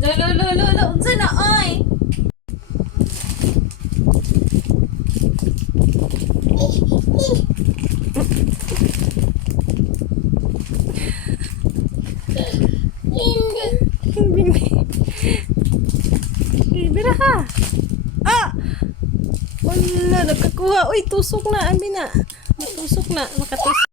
Lo, unsa na ay? Bini. Bira ka. Ah! Wala, nagkakuha. Uy, tusok na. Abi na. Matusok na. Makatusok.